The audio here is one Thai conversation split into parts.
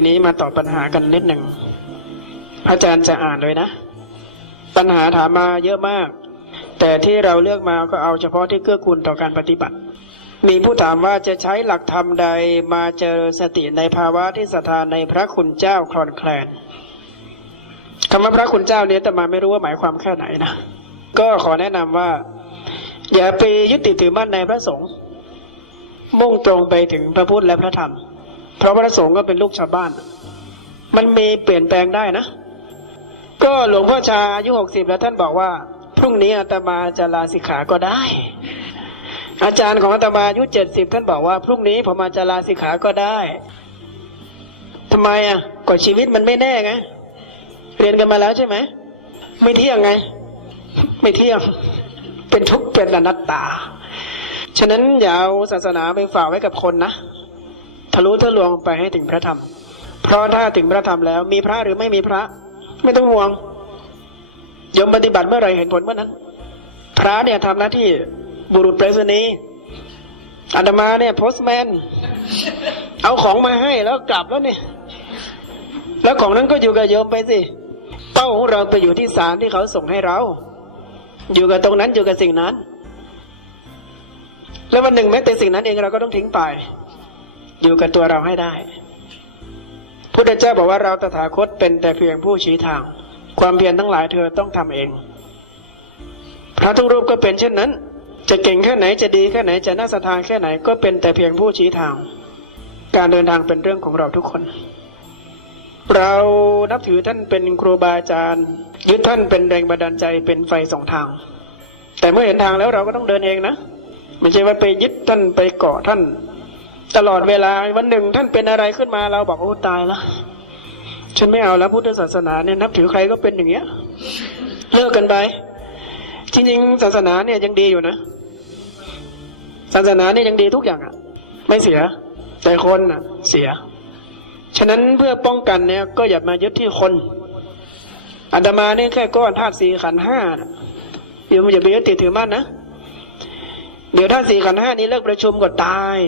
ทีนี้มาตอบปัญหากันนิดหนึ่ง อาจารย์จะอ่านเลยนะ ปัญหาถามมาเยอะมาก แต่ที่เราเลือกมาก็เอาเฉพาะที่เกื้อกูลต่อการปฏิบัติ มีผู้ถามว่าจะใช้หลักธรรมใดมาเจริญสติในภาวะที่ศรัทธาในพระคุณเจ้าคลอนแคลนคำว่าพระคุณเจ้าเนี่ยแต่มาไม่รู้ว่าหมายความแค่ไหนนะ ก็ขอแนะนำว่า อย่าไปยึดติดถือมั่นในพระสงฆ์มุ่งตรงไปถึงพระพุทธและพระธรรม เพราะพระสงฆ์ก็เป็นลูกชาวบ้าน มันมีเปลี่ยนแปลงได้นะ ก็หลวงพ่อชาอายุหกสิบแล้วท่านบอกว่า พรุ่งนี้อาตมาจะลาสิกขาก็ได้ อาจารย์ของอาตมาอายุเจ็ดสิบท่านบอกว่า พรุ่งนี้ผมอาจจะลาสิกขาก็ได้ทำไมอะก็ชีวิตมันไม่แน่ไงเรียนกันมาแล้วใช่ไหมไม่เที่ยงไง ไม่เที่ยง เป็นทุกข์เป็นอนัตตา ฉะนั้นอย่าเอาศาสนาไปฝากไว้กับคนนะ ทะลุทะลวงไปให้ถึงพระธรรม เพราะถ้าถึงพระธรรมแล้วมีพระหรือไม่มีพระ ไม่ต้องห่วงโยมปฏิบัติเมื่อไหรเห็นผลเมื่อนั้น พระเนี่ยทำหน้าที่บุรุษไปรษณีย์อาตมาเนี่ยโพสแมนเอาของมาให้แล้วกลับแล้วเนี่ยแล้วของนั้นก็อยู่กับโยมไปสิเป้าของเราไปอยู่ที่ศาลที่เขาส่งให้เรา อยู่กับตรงนั้นอยู่กับสิ่งนั้น แล้ววันหนึ่งแม้แต่สิ่งนั้นเองเราก็ต้องทิ้งไป อยู่กับตัวเราให้ได้พุทธเจ้าบอกว่าเราตถาคตเป็นแต่เพียงผู้ชี้ทาง ความเพียรทั้งหลายเธอต้องทำเอง พระทุกรูปก็เป็นเช่นนั้น จะเก่งแค่ไหนจะดีแค่ไหนจะน่าศรัทธาแค่ไหนก็เป็นแต่เพียงผู้ชี้ทาง การเดินทางเป็นเรื่องของเราทุกคน เรานับถือท่านเป็นครูบาอาจารย์ยึดท่านเป็นแรงบันดาลใจเป็นไฟสองทาง แต่เมื่อเห็นทางแล้วเราก็ต้องเดินเองนะไม่ใช่ว่าไปยึดท่านไปเกาะท่าน ตลอดเวลาวันหนึ่งท่านเป็นอะไรขึ้นมาเราบอกโอ้ตายแล้วฉันไม่เอาแล้วพุทธศาสนาเนี่ยนับถือใครก็เป็นอย่างเงี้ย เลิกกันไป จริงๆศาสนาเนี่ยยังดีอยู่นะ ศาสนาเนี่ยยังดีทุกอย่างอะไม่เสีย แต่คนอะเสีย ฉะนั้นเพื่อป้องกันเนี่ย ก็อย่ามายึดที่คนอาตมาเนี่ยแค่ก้อนธาตุสี่ขันห้านะเดี๋ยวมันอย่าไปยึดติดถือมั่นนะเดี๋ยวธาตุสี่ขันห้านี้เลิกประชุมก็ตาย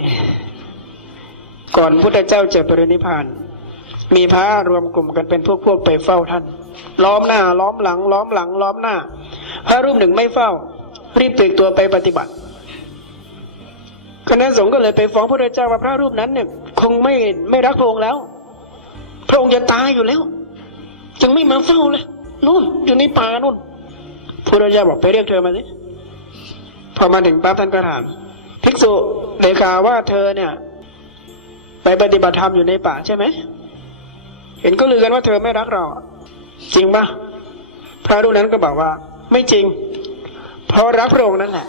ก่อนพุทธเจ้าจะปรินิพพาน มีพระรวมกลุ่มกันเป็นพวกพวกไปเฝ้าท่าน ล้อมหน้า ล้อมหลัง ล้อมหลัง ล้อมหน้า พระรูปหนึ่งไม่เฝ้า รีบปลีกตัวไปปฏิบัติคณะสงฆ์ก็เลยไปฟ้องพระเจ้าว่าพระรูปนั้นเนี่ยคงไม่ไม่รักพระองค์แล้ว พระองค์จะตายอยู่แล้ว จึงไม่มาเฝ้าเลยนู่นอยู่ในป่านู่นพระเจ้าบอกไปเรียกเธอมาสิพอมาถึงปั๊บท่านก็ถามภิกษุเลขาว่าเธอเนี่ย ไปปฏิบัติธรรมอยู่ในป่าใช่ไหม เห็นก็ลือกันว่าเธอไม่รักเรา จริงปะพระรูปนั้นก็บอกว่า ไม่จริง เพราะรักพระองค์นั่นแหละ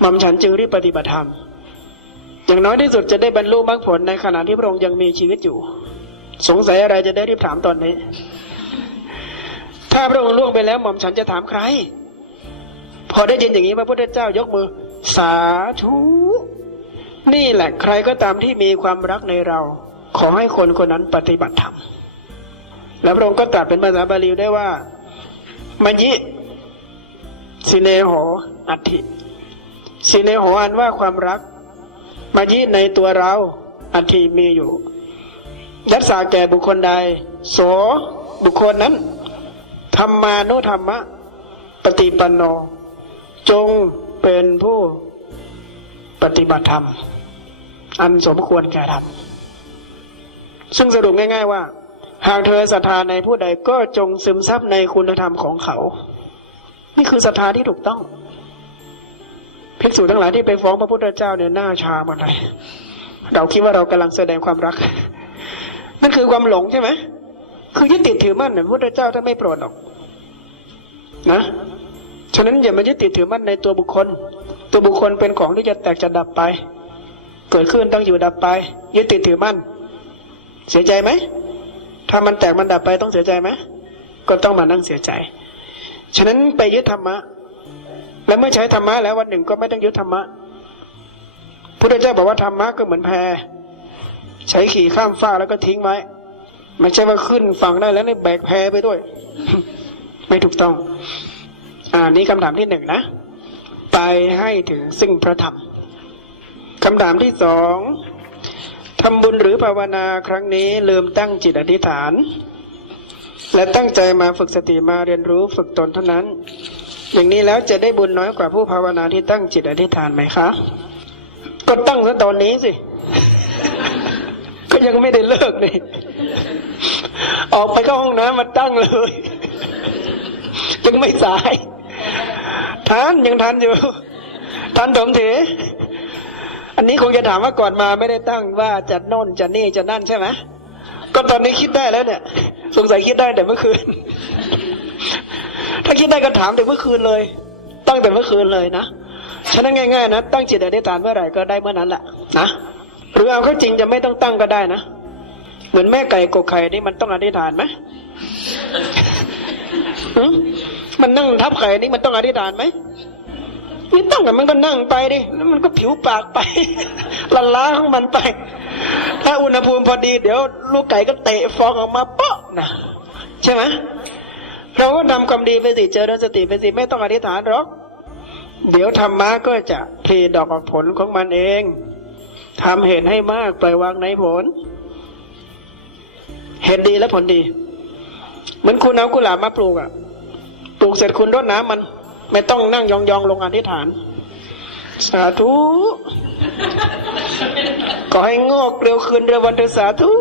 หม่อมฉันจึงรีบปฏิบัติธรรม อย่างน้อยที่สุดจะได้บรรลุมรรคผลในขณะที่พระองค์ยังมีชีวิตอยู่ สงสัยอะไรจะได้รีบถามตอนนี้ ถ้าพระองค์ล่วงไปแล้วหม่อมฉันจะถามใคร พอได้ยินอย่างนี้พระพุทธเจ้ายกมือ สาธุ นี่แหละใครก็ตามที่มีความรักในเรา ขอให้คนคนนั้นปฏิบัติธรรมแล้วพระองค์ก็ตรัสเป็นภาษาบาลีได้ว่ามัญญิสิเนโหอัติสิเนโหอันว่าความรักมัญญิในตัวเราอัติมีอยู่ ยัตสาแก่บุคคลใด โสบุคคลนั้นธรรมานุธรรมะ ปฏิปันโน จงเป็นผู้ปฏิบัติธรรม อันสมควรแก่ธรรมซึ่งสรุปง่าย ๆ ว่า หากเธอศรัทธาในผู้ใดก็จงซึมซับในคุณธรรมของเขา นี่คือศรัทธาที่ถูกต้องภิกษุทั้งหลายที่ไปฟ้องพระพุทธเจ้าเนี่ยหน้าชาหมดเลยเราคิดว่าเรากำลังแสดงความรัก นั่นคือความหลงใช่ไหมคือยึดติดถือมั่นเนี่ยพระพุทธเจ้าถ้าไม่โปรดหรอกนะฉะนั้นอย่ามายึดติดถือมั่นในตัวบุคคล ตัวบุคคลเป็นของที่จะแตกจะดับไป เกิดขึ้นต้องอยู่ดับไป ยึดติดถือมั่น เสียใจไหม ถ้ามันแตกมันดับไปต้องเสียใจไหม ก็ต้องมานั่งเสียใจ ฉะนั้นไปยึดธรรมะ และเมื่อใช้ธรรมะแล้ววันหนึ่งก็ไม่ต้องยึดธรรมะพุทธเจ้าบอกว่าธรรมะก็เหมือนแพใช้ขี่ข้ามฟ้ากแล้วก็ทิ้งไว้ไม่ใช่ว่าขึ้นฝั่งได้แล้วในแบกแพไปด้วย ไม่ถูกต้อง อ่านี่คำถามที่หนึ่งนะ ไปให้ถึงซึ่งพระธรรม คำถามที่สองทำบุญหรือภาวนาครั้งนี้ลืมตั้งจิตอธิษฐาน และตั้งใจมาฝึกสติมาเรียนรู้ฝึกตนเท่านั้น อย่างนี้แล้วจะได้บุญน้อยกว่าผู้ภาวนาที่ตั้งจิตอธิษฐานไหมคะ ก็ตั้งซะตอนนี้สิ ก็ยังไม่ได้เลิกนี่ออกไปเข้าห้องน้ำมาตั้งเลยยังไม่สายทันยังทันอยู่ทันถมเถ อันนี้คงจะถามว่าก่อนมาไม่ได้ตั้งว่าจะโน่นจะนี่จะนั่นใช่ไหมก็ตอนนี้คิดได้แล้วเนี่ย สงสัยคิดได้แต่เมื่อคืน ถ้าคิดได้ก็ถามแต่เมื่อคืนเลย ตั้งแต่เมื่อคืนเลยนะฉะนั้นง่ายๆนะตั้งจิตอธิษฐานเมื่อไหร่ก็ได้เมื่อนั้นแหละนะหรือเอาเข้าจริงจะไม่ต้องตั้งก็ได้นะเหมือนแม่ไก่กกไข่นี่มันต้องอธิษฐานไหมมมันนั่งทับไข่นี่มันต้องอธิษฐานไหม ไม่ต้องแต่มันก็นั่งไปดิแล้วมันก็ผิวปากไปละล้าของมันไป ถ้าอุณหภูมิพอดีเดี๋ยว ลูกไก่ก็เตะฟองออกมาเปาะนะใช่ไหมเราก็ทำความดีไปสิเจริญสติไปสิไม่ต้องอธิษฐานหรอก เดี๋ยวธรรมะก็จะพลีดอกออกผลของมันเองทำเหตุให้มากปล่อยวางในผล เหตุดีและผลดี เหมือนคุณเอากุหลาบมาปลูกอะ ปลูกเสร็จคุณรดน้ำมัน ไม่ต้องนั่งยองๆลงอธิษฐาน สาธุขอให้งอกเร็วคืนเร็ววันเถอะสาธุ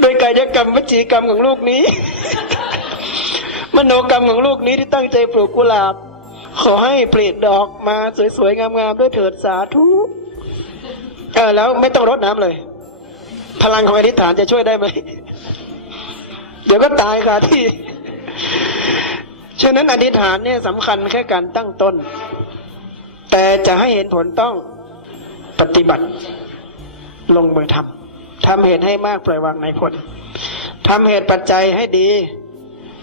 โดยกายกรรมวจีกรรมของลูกนี้ มโนกรรมของลูกนี้ที่ตั้งใจปลูกกุหลาบ ขอให้ผลิดอกมาสวยๆงามๆด้วยเถิดสาธุเออแล้วไม่ต้องรดน้ำเลย พลังของอธิษฐานจะช่วยได้ไหม เดี๋ยวก็ตายค่ะที่ ฉะนั้นอธิษฐานเนี่ยสำคัญแค่การตั้งต้น แต่จะให้เห็นผลต้องปฏิบัติ ลงมือทำทำเหตุให้มากปล่อยวางในผลทำเหตุปัจจัยให้ดี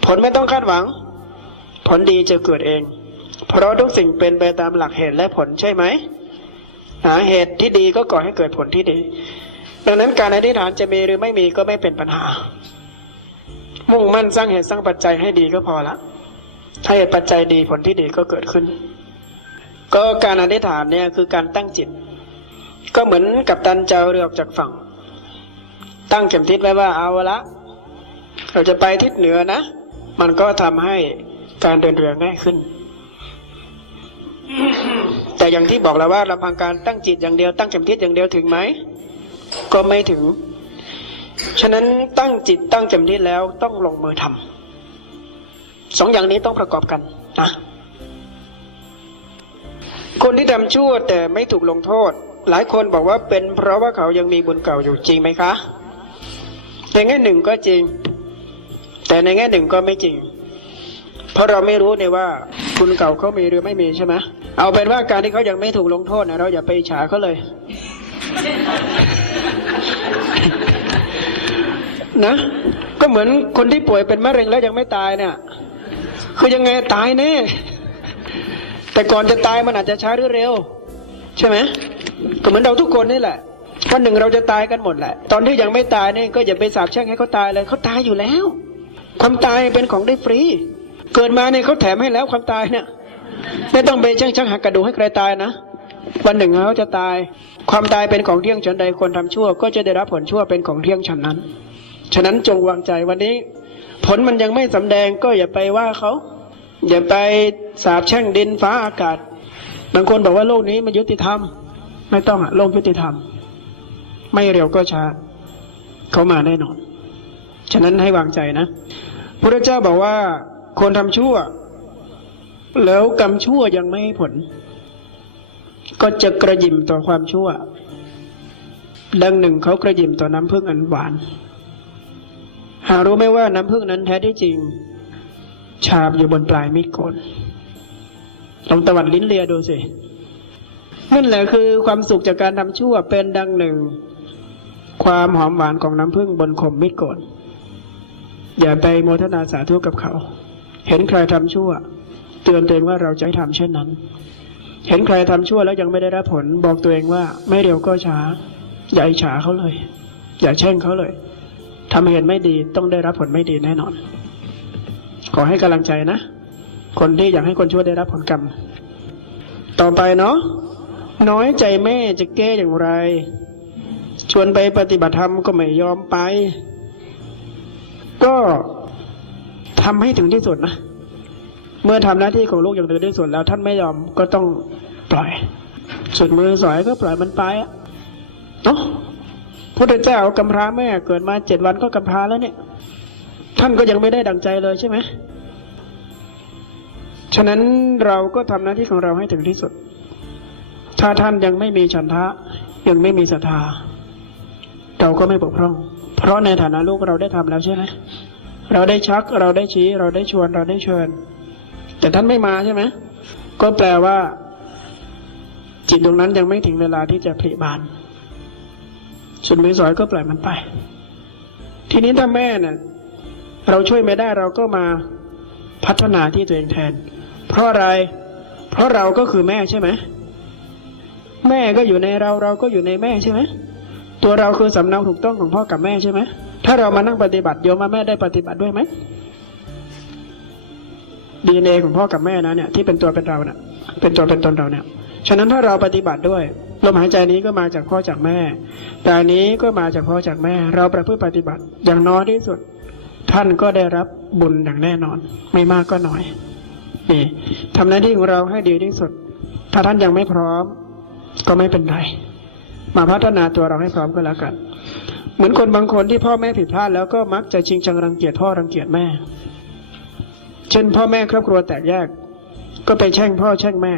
ผลไม่ต้องคาดหวัง ผลดีจะเกิดเอง เพราะทุกสิ่งเป็นไปตามหลักเหตุและผลใช่ไหมหาเหตุที่ดีก็ก่อให้เกิดผลที่ดี ดังนั้นการอธิษฐานจะมีหรือไม่มีก็ไม่เป็นปัญหา มุ่งมั่นสร้างเหตุสร้างปัจจัยให้ดีก็พอละ ถ้าเหตุปัจจัยดีผลที่ดีก็เกิดขึ้น ก็การอธิษฐานเนี่ยคือการตั้งจิต ก็เหมือนกับตันเจ้าเรือออกจากฝั่ง ตั้งเข็มทิศไว้ว่าเอาละ เราจะไปทิศเหนือนะ มันก็ทำให้การเดินเรือง่ายขึ้น แต่อย่างที่บอกแล้วว่าลำพังการตั้งจิตอย่างเดียวตั้งเข็มทิศอย่างเดียวถึงไหมก็ไม่ถึง ฉะนั้นตั้งจิตตั้งเข็มทิศแล้วต้องลงมือทำ สองอย่างนี้ต้องประกอบกันนะคนที่ทำชั่วแต่ไม่ถูกลงโทษ หลายคนบอกว่าเป็นเพราะว่าเขายังมีบุญเก่าอยู่จริงไหมคะในแง่หนึ่งก็จริง แต่ในแง่หนึ่งก็ไม่จริง เพราะเราไม่รู้เนี่ยว่าบุญเก่าเขามีหรือไม่มีใช่ไหมเอาเป็นว่าการที่เขายังไม่ถูกลงโทษนะเราอย่าไปฉาเขาเลยนะ ก็เหมือนคนที่ป่วยเป็นมะเร็งแล้วยังไม่ตายเนี่ย คือยังไงตายแน่แต่ก่อนจะตายมันอาจจะช้าหรือเร็ว ใช่ไหมก็เหมือนเราทุกคนนี่แหละวันหนึ่งเราจะตายกันหมดแหละ ตอนที่ยังไม่ตายเนี่ยก็อย่าไปสาบแช่งให้เขาตายเลยเขาตายอยู่แล้ว ความตายเป็นของได้ฟรี เกิดมาเนี่ยเขาแถมให้แล้วความตายเนี่ยไม่ต้องไปช่างช่างหักกระดูกให้ใครตายนะวันหนึ่งเขาจะตาย ความตายเป็นของเที่ยงฉันใดคนทำชั่ว ก็จะได้รับผลชั่วเป็นของเที่ยงฉันนั้น ฉะนั้นจงวางใจวันนี้ ผลมันยังไม่สำแดงก็อย่าไปว่าเขา อย่าไปสาบแช่งดินฟ้าอากาศ บางคนบอกว่าโลกนี้มันยุติธรรม ไม่ต้องอะโลกยุติธรรม ไม่เร็วก็ช้า เขามาแน่นอน ฉะนั้นให้วางใจนะพระเจ้าบอกว่าคนทำชั่ว แล้วกรรมชั่วยังไม่ให้ผล ก็จะกระยิมต่อความชั่ว ดังหนึ่งเขากระยิมต่อน้ำพึ่งอันหวาน หารู้ไหมว่าน้ำพึ่งนั้นแท้ที่จริง ชาบอยู่บนปลายมีดโกนลองตวัดลิ้นเลียดูสินั่นแหละคือความสุขจากการทำชั่วเป็นดังหนึ่ง ความหอมหวานของน้ำผึ้งบนคมมีดโกนอย่าไปโมทนาสาธุกับเขา เห็นใครทำชั่ว เตือนตัวเองว่าเราจะให้ทำเช่นนั้น เห็นใครทำชั่วแล้วยังไม่ได้รับผล บอกตัวเองว่าไม่เร็วก็ช้า อย่าอิจฉาเขาเลย อย่าแช่งเขาเลย ทำเหตุไม่ดีต้องได้รับผลไม่ดีแน่นอน ขอให้กำลังใจนะ คนที่อยากให้คนชั่วได้รับผลกรรม ต่อไปเนาะน้อยใจแม่จะแก้อย่างไร ชวนไปปฏิบัติธรรมก็ไม่ยอมไป ก็ทำให้ถึงที่สุดนะ เมื่อทำหน้าที่ของลูกอย่างถึงที่สุดแล้ว ท่านไม่ยอมก็ต้องปล่อย สุดมือสอยก็ปล่อยมันไปอะเนาะ พุทธเจ้ากำพร้าแม่เกิดมาเจ็ดวันก็กำพร้าแล้วเนี่ย ท่านก็ยังไม่ได้ดังใจเลยใช่ไหมฉะนั้นเราก็ทำหน้าที่ของเราให้ถึงที่สุด ถ้าท่านยังไม่มีฉันทะ ยังไม่มีศรัทธา เราก็ไม่บกพร่อง เพราะในฐานะลูกเราได้ทำแล้วใช่ไหมเราได้ชักเราได้ชี้ เราได้ชวนเราได้เชิญ แต่ท่านไม่มาใช่ไหมก็แปลว่า จิตตรงนั้นยังไม่ถึงเวลาที่จะผลิบาน ส่วนมือสอยก็ปล่อยมันไป ทีนี้ถ้าแม่เนี่ยเราช่วยไม่ได้เราก็มาพัฒนาที่ตัวเองแทน เพราะอะไร เพราะเราก็คือแม่ใช่ไหมแม่ก็อยู่ในเราเราก็อยู่ในแม่ใช่ไหมตัวเราคือสำเนาถูกต้องของพ่อกับแม่ใช่ไหมถ้าเรามานั่งปฏิบัติโยมมาแม่ได้ปฏิบัติด้วยไหมดีเอของพ่อกับแม่นะเนี่ยที่เป็นตัวเป็นเราเนี่ยเป็นตัวเป็นตนเราเนี่ย ฉะนั้นถ้าเราปฏิบัติด้วยลมหายใจนี้ก็มาจากพ่อจากแม่ แต่อันนี้ก็มาจากพ่อจากแม่ เราประพฤติปฏิบัติอย่างน้อยที่สุด ท่านก็ได้รับบุญอย่างแน่นอน ไม่มากก็น้อยนี่ทำหน้าที่ของเราให้ดีที่สุด ถ้าท่านยังไม่พร้อม ก็ไม่เป็นไร มาพัฒนาตัวเราให้พร้อมก็แล้วกัน เหมือนคนบางคนที่พ่อแม่ผิดพลาดแล้วก็มักจะชิงชังรังเกียจพ่อรังเกียจแม่ เช่น พ่อแม่ครอบครัวแตกแยก ก็ไปแช่งพ่อแช่งแม่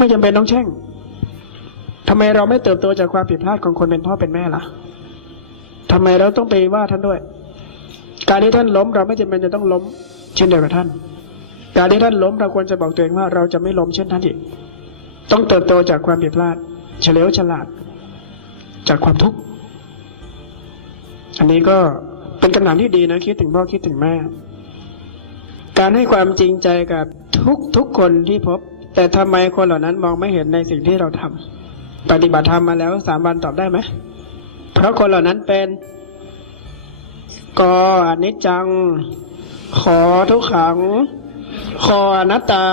ไม่จำเป็นต้องแช่งทำไมเราไม่เติบโตจากความผิดพลาดของคนเป็นพ่อเป็นแม่ล่ะทำไมเราต้องไปว่าท่านด้วย การที่ท่านล้ม เราไม่จำเป็นจะต้องล้ม เช่นเดียวกับท่าน การที่ท่านล้มเราควรจะบอกตัวเองว่า เราจะไม่ล้มเช่นท่านอีก ต้องเติบโตจากความผิดพลาด เฉลียวฉลาด จากความทุกข์ อันนี้ก็เป็นคำถามที่ดีนะคิดถึงพ่อคิดถึงแม่ การให้ความจริงใจกับทุกทุกคนที่พบ แต่ทำไมคนเหล่านั้นมองไม่เห็นในสิ่งที่เราทำปฏิบัติธรรมมาแล้วสามวันตอบได้ไหม เพราะคนเหล่านั้นเป็นกออนิจจัง ขอทุกขัง คออนัตตา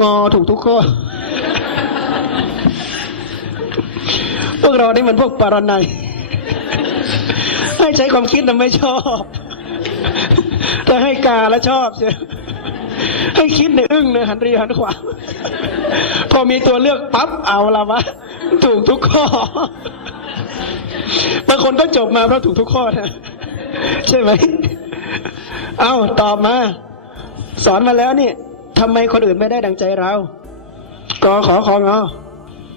งอถูกทุกข้อพวกเรานี่มันพวกปารนัยให้ใช้ความคิดแต่ไม่ชอบแต่ให้กาแล้วชอบใช่ ให้คิดในอึ้งเนยหันรีหันขวา พอมีตัวเลือกปั๊บเอาละวะ ถูกทุกข้อบางคนก็จบมาเพราะถูกทุกข้อนะใช่ไหม เอาตอบมา สอนมาแล้วนี่ทำไมคนอื่นไม่ได้ดังใจเรากอขอของอ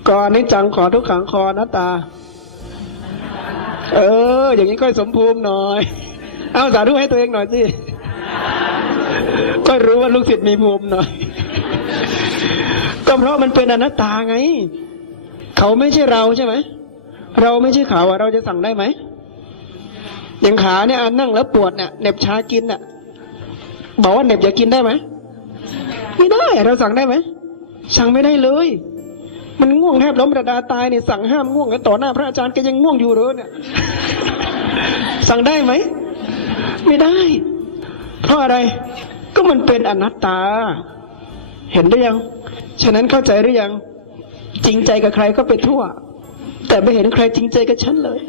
กอนิจังขอทุกขังคอหน้าตา เออ อย่างนี้ก็สมภูมิหน่อย เอาสาธุให้ตัวเองหน่อยสิ ก็รู้ว่าลูกศิษย์มีภูมิหน่อย ก็เพราะมันเป็นอนัตตาไง เขาไม่ใช่เราใช่ไหม เราไม่ใช่เขาอะเราจะสั่งได้ไหม อย่างขาเนี่ยอะนั่งแล้วปวดเนี่ยเหน็บชากินน่ะ บอกว่าเหน็บอย่ากินได้ไหม ไม่ได้ เราสั่งได้ไหม สั่งไม่ได้เลย มันง่วงแทบล้มระดาตายเนี่ยสั่งห้ามง่วงกันต่อหน้าพระอาจารย์แกยังง่วงอยู่เลยเนี่ย สั่งได้ไหม ไม่ได้ เพราะอะไร ก็มันเป็นอนัตตา เห็นหรือยัง ฉะนั้นเข้าใจหรือยัง จริงใจกับใครก็ไปทั่ว แต่ไม่เห็นใครจริงใจกับฉันเลย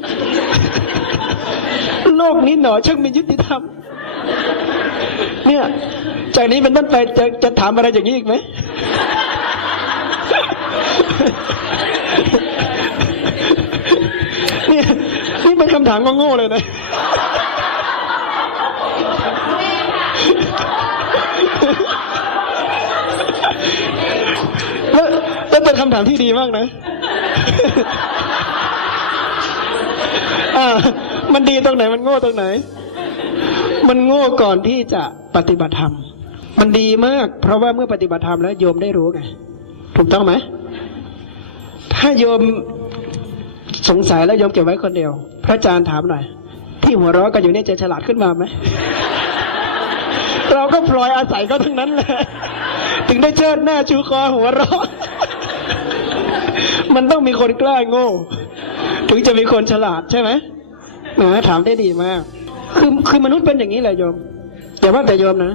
โลกนี้หนอช่างมียุติธรรม เนี่ย จากนี้เป็นต้นไปจะจะถามอะไรอย่างนี้อีกไหมเนี่ยนี่เป็นคำถามโง่เลยนะ เป็นคำถามที่ดีมากนะอ่ามันดีตรงไหน มันโง่ตรงไหน มันโง่ก่อนที่จะปฏิบัติธรรม มันดีมาก เพราะว่าเมื่อปฏิบัติธรรมแล้วโยมได้รู้ไง ถูกต้องไหม ถ้าโยมสงสัยแล้วโยมเก็บไว้คนเดียว พระอาจารย์ถามหน่อย ที่หัวเราะกันอยู่เนี่ยจะฉลาดขึ้นมาไหม เราก็พลอยอาศัยเขาทั้งนั้นแหละ ถึงได้เชิดหน้าชูคอหัวเราะ มันต้องมีคนกล้าโง่ ถึงจะมีคนฉลาดใช่ไหมนะถามได้ดีมาก คือคือมนุษย์เป็นอย่างนี้แหละโยมอย่าว่าแต่โยมนะ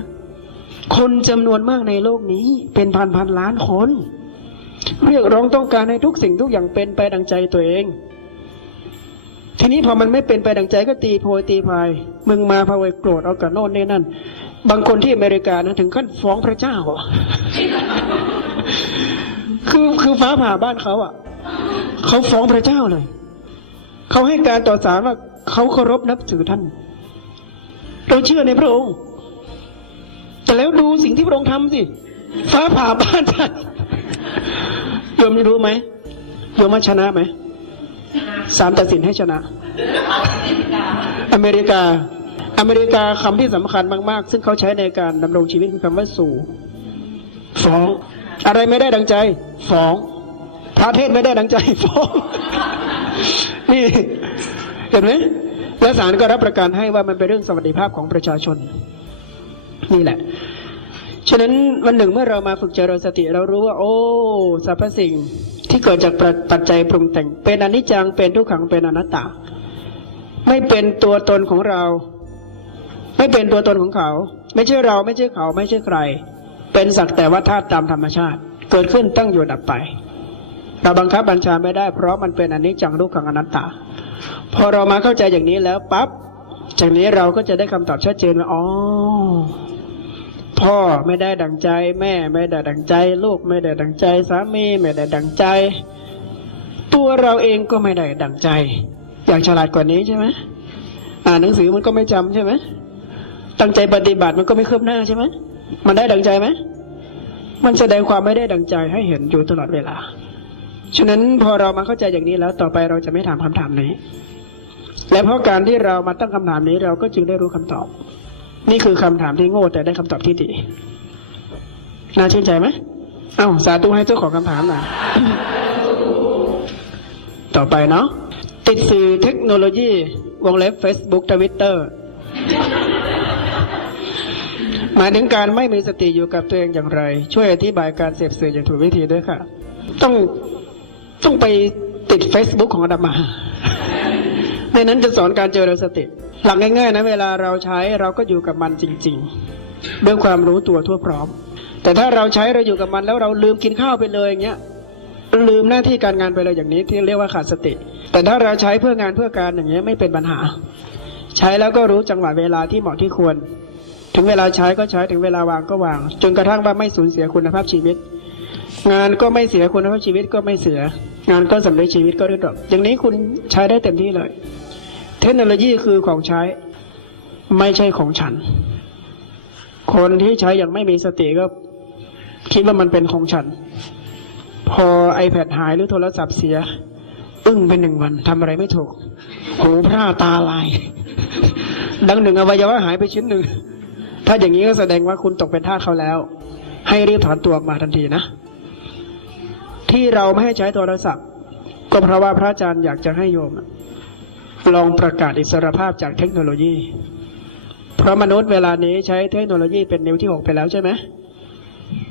คนจำนวนมากในโลกนี้ เป็นพันพันล้านคน เรียกร้องต้องการให้ทุกสิ่งทุกอย่างเป็นไปดังใจตัวเอง ทีนี้พอมันไม่เป็นไปดังใจก็ตีโพยตีพาย มึงมาพาไวโกรธเอากับโน่นนี่นั่น บางคนที่อเมริกานะถึงขั้นฟ้องพระเจ้าอะคือคือฟ้าผ่าบ้านเขาอะ เขาฟ้องพระเจ้าเลย เขาให้การต่อสารว่าเขาเคารพนับถือท่าน เราเชื่อในพระองค์ แต่แล้วดูสิ่งที่พระองค์ทำสิ ฟ้าผ่าบ้านท่านโยมรู้ไหมโยมว่าชนะไหมสามตัดสินให้ชนะ อเมริกา อเมริกาคำที่สำคัญมาก ๆ ซึ่งเขาใช้ในการดำรงชีวิตคือคำว่าสู่ ฟ้อง อะไรไม่ได้ดังใจ ฟ้อง พระเทศไม่ได้ดังใจฟ้องนี่เห็นไหมและศาลก็รับประกันให้ว่ามันเป็นเรื่องสวัสดิภาพของประชาชน นี่แหละ ฉะนั้นวันหนึ่งเมื่อเรามาฝึกเจริญสติเรารู้ว่า โอ้สรรพสิ่งที่เกิดจากปัจจัยปรุงแต่ง เป็นอนิจจังเป็นทุกขังเป็นอนัตตา ไม่เป็นตัวตนของเรา ไม่เป็นตัวตนของเขา ไม่ใช่เราไม่ใช่เขา ไม่ใช่ใคร เป็นสักแต่ว่าธาตุตามธรรมชาติ เกิดขึ้นตั้งอยู่ดับไป เราบังคับบัญชาไม่ได้ เพราะมันเป็นอนิจจังทุกขังอนัตตา พอเรามาเข้าใจอย่างนี้แล้วปั๊บจากนี้เราก็จะได้คำตอบชัดเจนว่าอ๋อพ่อไม่ได้ดังใจ แม่ไม่ได้ดังใจ ลูกไม่ได้ดังใจสามีไม่ได้ดังใจ ตัวเราเองก็ไม่ได้ดังใจ อยากฉลาดกว่านี้ใช่ไหมอ่านหนังสือมันก็ไม่จำใช่ไหมตั้งใจปฏิบัติมันก็ไม่คืบหน้าใช่ไหมมันได้ดังใจไหมมันแสดงความไม่ได้ดังใจให้เห็นอยู่ตลอดเวลา ฉะนั้นพอเรามาเข้าใจอย่างนี้แล้วต่อไปเราจะไม่ถามคำถามนี้ และเพราะการที่เรามาตั้งคำถามนี้เราก็จึงได้รู้คำตอบ นี่คือคำถามที่โง่แต่ได้คำตอบที่ดีน่าชื่นใจไหมเอ้าสาธุให้เจ้าของคำถามหน่อยต่อไปเนาะติดสื่อเทคโนโลยี วงเล็บ Facebook Twitter หมายถึงการไม่มีสติอยู่กับตัวเองอย่างไร ช่วยอธิบายการเสพสื่ออย่างถูกวิธีด้วยค่ะ ต้อง ต้องไปติด Facebook ของอาดามา ในนั้นจะสอนการเจริญสติ หลักง่ายๆนะเวลาเราใช้เราก็อยู่กับมันจริง ๆ ด้วยความรู้ตัวทั่วพร้อม แต่ถ้าเราใช้เราอยู่กับมันแล้วเราลืมกินข้าวไปเลยอย่างเงี้ยลืมหน้าที่การงานไปเลยอย่างนี้ที่เรียกว่าขาดสติ แต่ถ้าเราใช้เพื่องานเพื่อการอย่างเงี้ยไม่เป็นปัญหา ใช้แล้วก็รู้จังหวะเวลาที่เหมาะที่ควร ถึงเวลาใช้ก็ใช้ถึงเวลาวางก็วาง จนกระทั่งว่าไม่สูญเสียคุณภาพชีวิต งานก็ไม่เสียคุณภาพชีวิตก็ไม่เสีย งานก็สำเร็จชีวิตก็ได้ดอก อย่างนี้คุณใช้ได้เต็มที่เลย เทคโนโลยีคือของใช้ไม่ใช่ของฉัน คนที่ใช้อย่างไม่มีสติก็ คิดว่ามันเป็นของฉัน พอ iPad หายหรือโทรศัพท์เสีย อึ้งเป็นหนึ่งวันทำอะไรไม่ถูก หูพร่าตาลาย ดังหนึ่งอวัยวะหายไปชิ้นหนึ่ง ถ้าอย่างนี้ก็แสดงว่าคุณตกเป็นทาสเขาแล้ว ให้รีบถอนตัวออกมาทันทีนะ ที่เราไม่ให้ใช้โทรศัพท์ ก็เพราะว่าพระอาจารย์อยากจะให้โยม ลองประกาศอิสรภาพจากเทคโนโลยี เพราะมนุษย์เวลานี้ใช้เทคโนโลยีเป็นนิ้วที่หกไปแล้วใช่ไหม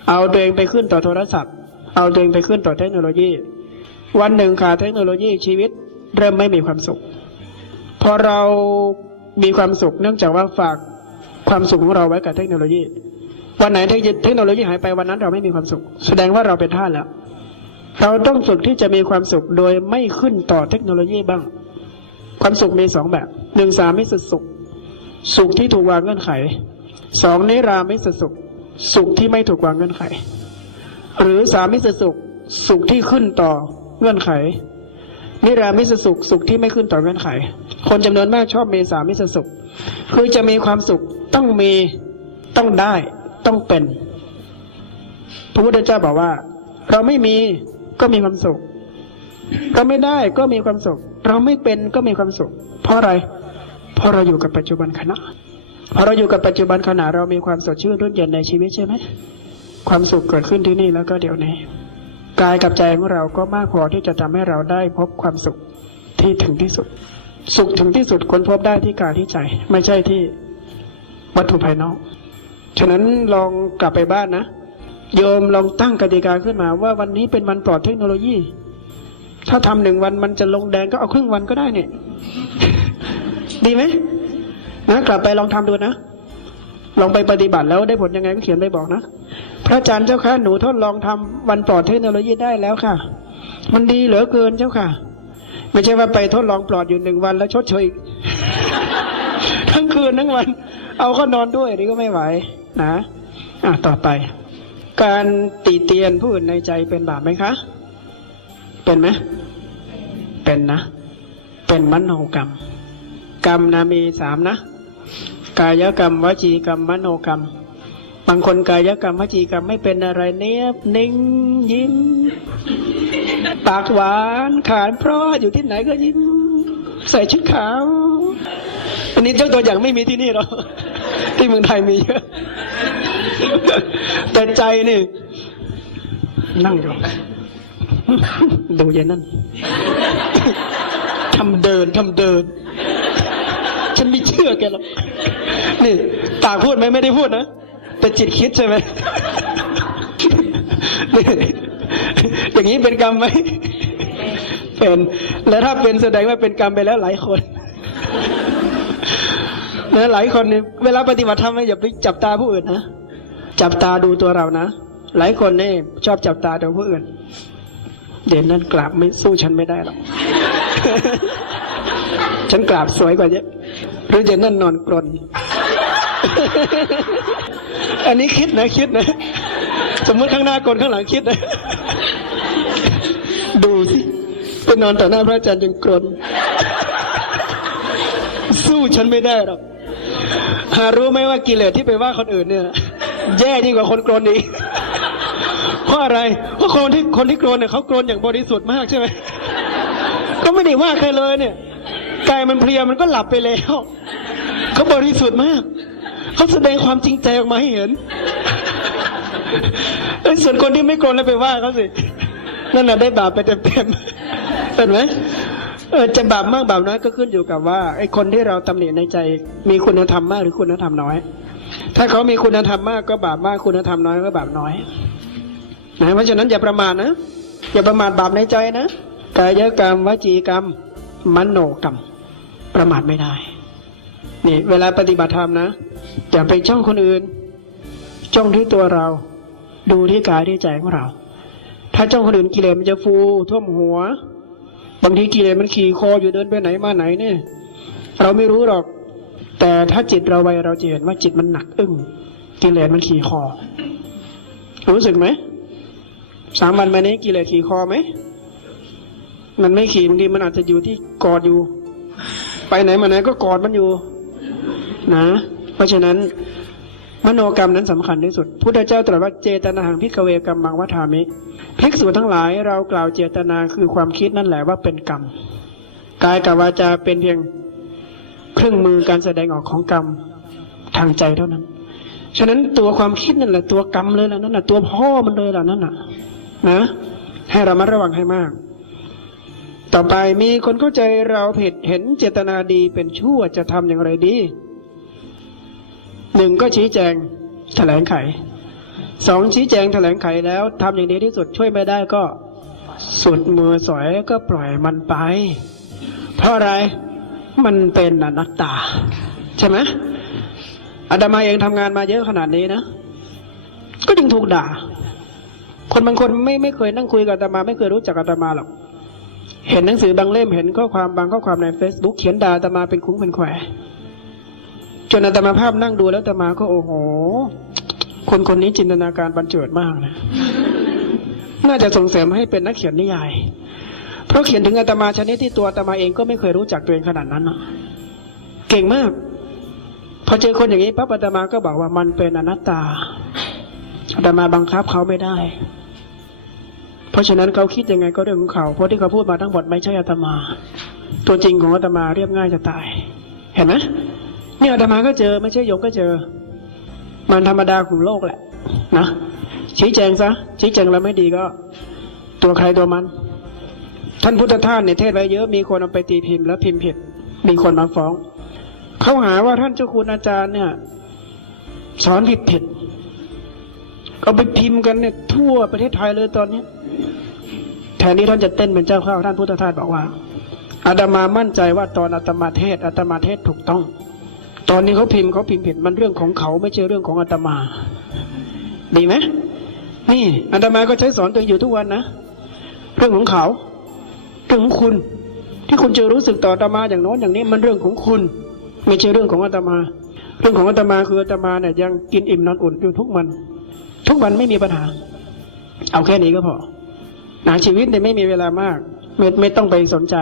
เอาตัวเองไปขึ้นต่อโทรศัพท์ เอาตัวเองไปขึ้นต่อเทคโนโลยี วันหนึ่งขาดเทคโนโลยีชีวิตเริ่มไม่มีความสุข พอเรามีความสุขเนื่องจากว่าฝากความสุขของเราไว้กับเทคโนโลยี วันไหนเทคโนโลยีหายไปวันนั้นเราไม่มีความสุข แสดงว่าเราเป็นท่าแล้ว เราต้องฝึกที่จะมีความสุขโดยไม่ขึ้นต่อเทคโนโลยีบ้าง ความสุขมีสองแบบหนึ่งสามิสสุข สุขที่ถูกวางเงื่อนไขสองนิรามิสสุข สุขที่ไม่ถูกวางเงื่อนไข หรือสามิสสุข สุขที่ขึ้นต่อเงื่อนไข นิรามิสสุข สุขที่ไม่ขึ้นต่อเงื่อนไข คนจำนวนมากชอบเมีสามิสสุข คือจะมีความสุขต้องมีต้องได้ต้องเป็นพระพุทธเจ้าบอกว่า เราไม่มี ก็มีความสุข เราไม่ได้ก็มีความสุข เราไม่เป็นก็มีความสุข เพราะอะไร เพราะเราอยู่กับปัจจุบันขณะพอเราอยู่กับปัจจุบันขณะเรามีความสดชื่นรุ่นเย็นในชีวิตใช่ไหมความสุขเกิดขึ้นที่นี่แล้วก็เดี๋ยวนี้กายกับใจของเราก็มากพอที่จะทำให้เราได้พบความสุขที่ถึงที่สุด สุขถึงที่สุดคนพบได้ที่กายที่ใจ ไม่ใช่ที่วัตถุภายนอก ฉะนั้นลองกลับไปบ้านนะ โยมลองตั้งกติกาขึ้นมาว่าวันนี้เป็นวันปลอดเทคโนโลยี ถ้าทำหนึ่งวันมันจะลงแดงก็เอาครึ่งวันก็ได้เนี่ย ดีไหมนะกลับไปลองทำดูนะ ลองไปปฏิบัติแล้วได้ผลยังไงก็เขียนไปบอกนะ พระอาจารย์เจ้าค่ะหนูทดลองทำวันปลอดเทคโนโลยีได้แล้วค่ะ มันดีเหลือเกินเจ้าค่ะ ไม่ใช่ว่าไปทดลองปลอดอยู่หนึ่งวันแล้วชดเชยอีกทั้งคืนทั้งวัน เอาก็นอนด้วยนี่ก็ไม่ไหวนะ อะต่อไป การตีเตียนผู้อื่นในใจเป็นบาปไหมคะ เป็นไหม เป็นนะ เป็นมโนกรรม กรรมนะมีสามนะ กายกรรมวจีกรรมมโนกรรม บางคนกายกรรมวจีกรรมไม่เป็นอะไรเนี้ยบนิ่งยิ้ม ปากหวานขานเพราะอยู่ที่ไหนก็ยิ้ม ใส่ชุดขาว อันนี้เจ้าตัวอย่างไม่มีที่นี่หรอกที่เมืองไทยมีเยอะ แต่ใจนี่ นั่งอยู่ดูย็นนั่นทำเดินทำเดิน ฉันไม่เชื่อแกหรอกนี่ปากพูดไหมไม่ได้พูดนะแต่จิตคิดใช่ไหมอย่างนี้เป็นกรรมไหมเป็นแล้วถ้าเป็นแสดงว่าเป็นกรรมไปแล้วหลายคนนะหลายคนเนี่ยเวลาปฏิบัติธรรมอย่าไปจับตาผู้อื่นนะ จับตาดูตัวเรานะ หลายคนเนี่ยชอบจับตาดูผู้อื่น เด่นนั้นกราบไม่สู้ฉันไม่ได้หรอกฉันกราบสวยกว่าเยอะหรือเด่นนั่นนอนกรนอันนี้คิดนะคิดนะ สมมติข้างหน้ากรนข้างหลังคิดนะ ดูสิไปนอนต่อหน้าพระอาจารย์จนกรนสู้ฉันไม่ได้หรอกหารู้ไหมว่ากิเลสที่ไปว่าคนอื่นเนี่ย แย่ยิ่งกว่าคนโกรนอีกเพราะอะไรเพราะคนที่คนที่โกรนเนี่ยเขาโกรนอย่างบริสุทธิ์มากใช่ไหมก็ไม่ได้ว่าใครเลยเนี่ยกายมันเพลียมันก็หลับไปแล้วเขาบริสุทธิ์มากเขาแสดงความจริงใจออกมาให้เห็นส่วนคนที่ไม่โกรนแล้วไปว่าเขาสินั่นน่ะได้บาปไปเต็มๆเห็นไหมเออจะบาปมากบาปน้อยก็ขึ้นอยู่กับว่าไอ้คนที่เราตำหนิในใจมีคุณธรรมมากหรือคุณธรรมน้อย ถ้าเขามีคุณธรรมมากก็บาปมากคุณธรรมน้อยก็บาปน้อยนะเพราะฉะนั้นอย่าประมาทนะอย่าประมาทบาปในใจนะกายกรรมวจีกรรมมโนกรรม ประมาทไม่ได้นี่เวลาปฏิบัติธรรมนะอย่าไปจ้องคนอื่น จ้องที่ตัวเรา ดูที่กายที่ใจของเรา ถ้าจ้องคนอื่นกิเลสมันจะฟูท่วมหัว บางทีกิเลสมันขี่คออยู่เดินไปไหนมาไหนเนี่ย เราไม่รู้หรอก แต่ถ้าจิตเราไวเราจะเห็นว่าจิตมันหนักอึ้งกิเลสมันขี่คอ รู้สึกไหมสามวันมานี้กิเลสขี่คอไหมมันไม่ขี่บางทีมันอาจจะอยู่ที่กอดอยู่ ไปไหนมาไหนก็กอดมันอยู่ นะ เพราะฉะนั้นมโนกรรมนั้นสำคัญที่สุด พุทธเจ้าตรัสว่าเจตนาหังพิกเวกรรมังวัฏามิภิกษุทั้งหลายเรากล่าวเจตนาคือความคิดนั่นแหละว่าเป็นกรรม กายกับวาจาเป็นเพียง เครื่องมือการแสดงออกของกรรมทางใจเท่านั้น ฉะนั้นตัวความคิดนั่นแหละตัวกรรมเลยล่ะนั่นน่ะตัวพ่อมันเลยล่ะนั่นน่ะ นะ ให้เรามาระวังให้มาก ต่อไปมีคนเข้าใจเราผิดเห็นเจตนาดีเป็นชั่วจะทำอย่างไรดีหนึ่งก็ชี้แจงแถลงไขสองชี้แจงแถลงไขแล้วทำอย่างดีที่สุดช่วยไม่ได้ก็สุดมือสอยก็ปล่อยมันไป เพราะอะไร มันเป็นอนัตตา ใช่ไหมอาตมาเองทำงานมาเยอะขนาดนี้นะ ก็ยังถูกด่า คนบางคนไม่ไม่เคยนั่งคุยกับอาตมา ไม่เคยรู้จักอาตมาหรอก เห็นหนังสือบางเล่มเห็นข้อความบางข้อความใน Facebook เขียนด่าอาตมาเป็นคุ้งเป็นแควจนอาตมาภาพนั่งดูแล้วอาตมาก็โอ้โห คนคนนี้จินตนาการบันเจิดมากนะ น่าจะส่งเสริมให้เป็นนักเขียนนิยาย เพราะเขียนถึงอาตมาชนิดที่ตัวอาตมาเองก็ไม่เคยรู้จักตัวเองขนาดนั้นนะเก่งมาก พอเจอคนอย่างนี้ปั๊บอาตมาก็บอกว่ามันเป็นอนัตตาอาตมาบังคับเขาไม่ได้ เพราะฉะนั้นเขาคิดยังไงก็เรื่องของเขาเพราะที่เขาพูดมาทั้งหมดไม่ใช่อาตมา ตัวจริงของอาตมาเรียบง่ายจะตาย เห็นไหมเนี่ยอาตมาก็เจอไม่ใช่โยมก็เจอ มันธรรมดาของโลกแหละ นะชี้แจงซะชี้แจงแล้วไม่ดีก็ ตัวใครตัวมัน ท่านพุทธทาสเนี่ยเทศไว้เยอะมีคนเอาไปตีพิมพ์แล้วพิมพ์ผิดมีคนมาฟ้องเขาหาว่าท่านเจ้าคุณอาจารย์เนี่ย สอนผิดผิดเอาไปพิมพ์กันเนี่ยทั่วประเทศไทยเลยตอนนี้แทนที่ท่านจะเต้นเป็นเจ้าข้าวท่านพุทธทาสบอกว่าอาตมามั่นใจว่าตอนอาตมาเทศอาตมาเทศถูกต้อง ตอนนี้เขาพิมพ์เขาพิมพ์ผิดมันเรื่องของเขาไม่ใช่เรื่องของอาตมา ดีไหมนี่อาตมาก็ใช้สอนตัวอยู่ทุกวันนะเรื่องของเขา เรื่องของคุณ ที่คุณจะรู้สึกต่ออาตมาอย่างโน้นอย่างนี้มันเรื่องของคุณ ไม่ใช่เรื่องของอาตมา เรื่องของอาตมาคืออาตมาเนี่ยยังกินอิ่มนอนอุ่นอยู่ทุกวัน ทุกวันไม่มีปัญหา เอาแค่นี้ก็พอหนาชีวิตเนี่ยไม่มีเวลามาก ไม่ไม่ต้องไปสนใจ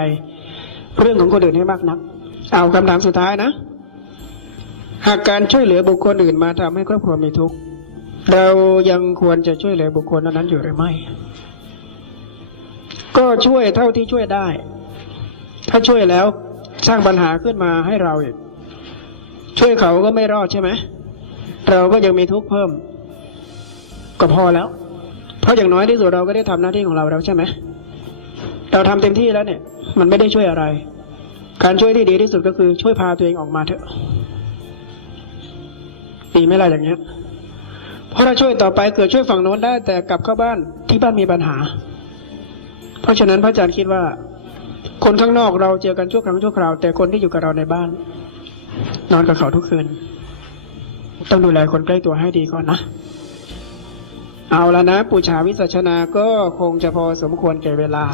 เรื่องของคนอื่นให้มากนัก เอาคำถามสุดท้ายนะ หากการช่วยเหลือบุคคลอื่นมาทำให้ครอบครัวมีทุกข์เรายังควรจะช่วยเหลือบุคคลนั้นอยู่หรือไม่ ก็ช่วยเท่าที่ช่วยได้ ถ้าช่วยแล้วสร้างปัญหาขึ้นมาให้เราอีกช่วยเขาก็ไม่รอดใช่ไหมเราก็ยังมีทุกข์เพิ่ม ก็พอแล้ว เพราะอย่างน้อยที่สุดเราก็ได้ทำหน้าที่ของเราแล้วใช่ไหมเราทำเต็มที่แล้วเนี่ย มันไม่ได้ช่วยอะไร การช่วยที่ดีที่สุดก็คือช่วยพาตัวเองออกมาเถอะดีไมล่ะอย่างเงี้ยเพราะถ้าช่วยต่อไปเกิดช่วยฝั่งโน้นได้ แต่กลับเข้าบ้านที่บ้านมีปัญหา เพราะฉะนั้นพระอาจารย์คิดว่า คนข้างนอกเราเจอกันชั่วครั้งชั่วคราว แต่คนที่อยู่กับเราในบ้าน นอนกับเขาทุกคืน ต้องดูแลคนใกล้ตัวให้ดีก่อนนะ เอาละนะปูชาวิสัชนาก็คงจะพอสมควรแก่เวลา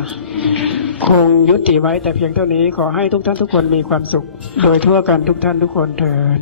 คงยุติไว้แต่เพียงเท่านี้ขอให้ทุกท่านทุกคนมีความสุข โดยทั่วกันทุกท่านทุกคนเถิด